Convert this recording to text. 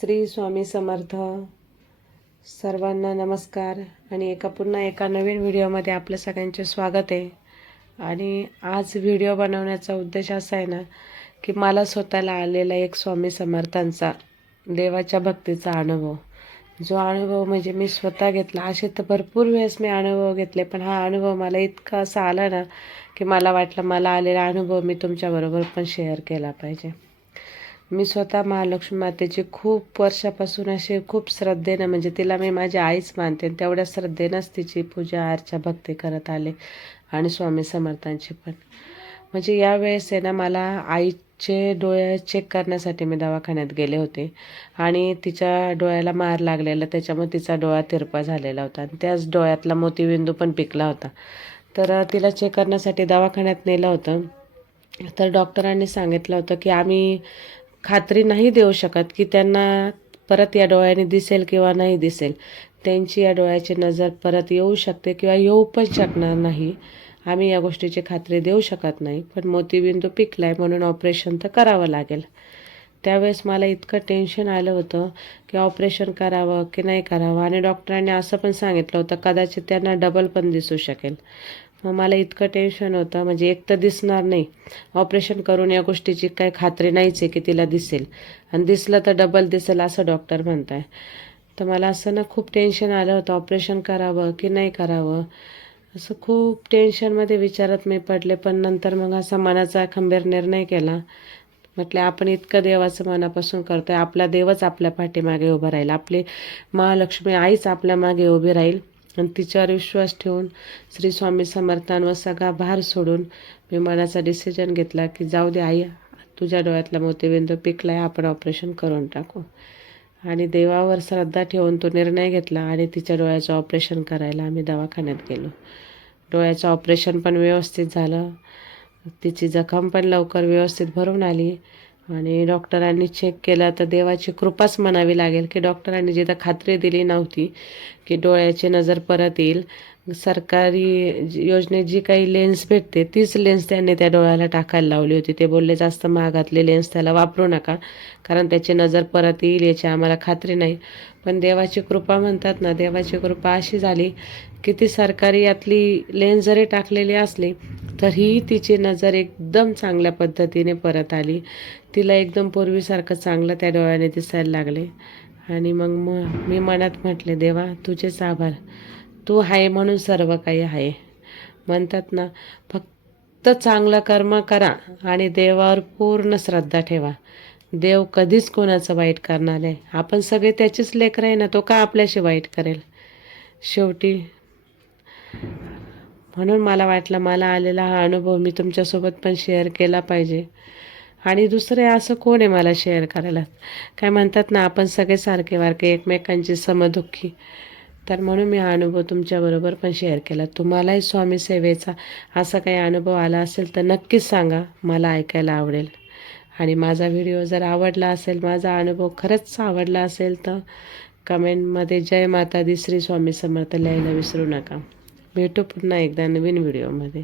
श्री स्वामी समर्थ. सर्वांना नमस्कार आणि पुन्हा एका नवीन व्हिडिओमध्ये आपलं सगळ्यांचे स्वागत आहे. आणि आज व्हिडिओ बनवण्याचा उद्देश असा आहे ना की मला स्वतःला आलेला एक स्वामी समर्थांचा देवाच्या भक्तीचा अनुभव, जो अनुभव म्हणजे मी स्वतः घेतला. असे तर भरपूर वेळेस मी अनुभव घेतले, पण हा अनुभव मला इतका असा आला ना की मला वाटलं मला आलेला अनुभव मी तुमच्याबरोबर पण शेअर केला पाहिजे. मी स्वतः महालक्ष्मी मातेची खूप वर्षापासून असे खूप श्रद्धेनं, म्हणजे तिला मी माझी आईच मानते, तेवढ्या श्रद्धेनंच तिची पूजा अर्चा भक्ती करत आले. आणि स्वामी समर्थांची पण. म्हणजे यावेळेस आहे ना मला आईचे डोळे चेक करण्यासाठी मी दवाखान्यात गेले होते आणि तिच्या डोळ्याला मार लागलेला, त्याच्यामुळे तिचा डोळा तिरपा झालेला होता आणि त्याच डोळ्यातला मोतीबिंदू पण पिकला होता. तर तिला चेक करण्यासाठी दवाखान्यात नेलं होतं. तर डॉक्टरांनी सांगितलं होतं की आम्ही खात्री नाही देऊ शकत की त्यांना परत या डोळ्याने दिसेल किंवा नाही दिसेल. त्यांची या डोळ्याची नजर परत येऊ शकते किंवा येऊ पण शकणार नाही. आम्ही या गोष्टीची खात्री देऊ शकत नाही, पण मोतीबिंदू पिकला आहे म्हणून ऑपरेशन तर करावं लागेल. त्यावेळेस मला इतकं टेन्शन आलं होतं की ऑपरेशन करावं की नाही करावं. आणि डॉक्टरांनी असं पण सांगितलं होतं कदाचित त्यांना डबल पण दिसू शकेल. मग मला इतकं टेन्शन होतं, म्हणजे एक तर दिसणार नाही, ऑपरेशन करून या गोष्टीची काही खात्री नाहीच आहे की तिला दिसेल, आणि दिसलं तर डबल दिसेल असं डॉक्टर म्हणत आहे. तर मला असं ना खूप टेन्शन आलं होतं, ऑपरेशन करावं की नाही करावं असं खूप टेन्शनमध्ये विचारात मी पडले. पण नंतर मग असा मनाचा खंबीर निर्णय केला. म्हटलं आपण इतकं देवाचं मनापासून करतोय, आपला देवच आपल्या पाठीमागे उभं राहील, आपली महालक्ष्मी आईच आपल्या मागे उभी राहील. आणि तिच्यावर विश्वास ठेवून श्री स्वामी समर्थांवर सगळा भार सोडून मी मनाचा डिसिजन घेतला की जाऊ दे आई, तुझ्या डोळ्यातला मोतीबिंदू पिकला आहे, आपण ऑपरेशन करून टाकू. आणि देवावर श्रद्धा ठेवून तो निर्णय घेतला आणि तिच्या डोळ्याचं ऑपरेशन करायला आम्ही दवाखान्यात गेलो. डोळ्याचं ऑपरेशन पण व्यवस्थित झालं, तिची जखम पण लवकर व्यवस्थित भरून आली. आणि डॉक्टरांनी चेक केलं तर देवाची कृपाच म्हणावी लागेल की डॉक्टरांनी जिथं खात्री दिली नव्हती की डोळ्याची नजर परत येईल, सरकारी योजनेत जी काही लेन्स भेटते तीच लेन्स त्यांनी त्या डोळ्याला टाकायला लावली होती. ते बोलले जास्त महागातले लेन्स त्याला वापरू नका, कारण त्याची नजर परत येईल याची आम्हाला खात्री नाही. पण देवाची कृपा म्हणतात ना, देवाची कृपा अशी झाली की ती सरकारी यातली लेन्स जरी टाकलेली असली तरीही तिची नजर एकदम चांगल्या पद्धतीने परत आली. तिला एकदम पूर्वीसारखं चांगलं त्या डोळ्याने दिसायला लागले. आणि मग मी मनात म्हटले, देवा तुझेच आभार, तू आहे म्हणून सर्व काही आहे. म्हणतात ना, फक्त चांगलं कर्म करा आणि देवावर पूर्ण श्रद्धा ठेवा. देव कधीच कोणाचं वाईट करणार नाही. आपण सगळे त्याचीच लेकरं आहे ना, तो का आपल्याशी वाईट करेल शेवटी. म्हणून मला वाटलं मला आलेला हा अनुभव मी तुमच्यासोबत पण शेअर केला पाहिजे. आणि दुसरे असं कोण आहे मला शेअर करायला. काय म्हणतात ना, आपण सगळे सारखे वारखे, एकमेकांची समदुःखी. तर म्हणून मी हा अनुभव तुमच्याबरोबर पण शेअर केला. तुम्हालाही स्वामी सेवेचा असा काही अनुभव आला असेल तर नक्कीच सांगा, मला ऐकायला आवडेल. आणि माझा व्हिडिओ जर आवडला असेल, माझा अनुभव खरंच आवडला असेल तर कमेंटमध्ये जय माता दी श्री स्वामी समर्थ लिहायला विसरू नका. भेटू पुन्हा एकदा नवीन व्हिडिओमध्ये.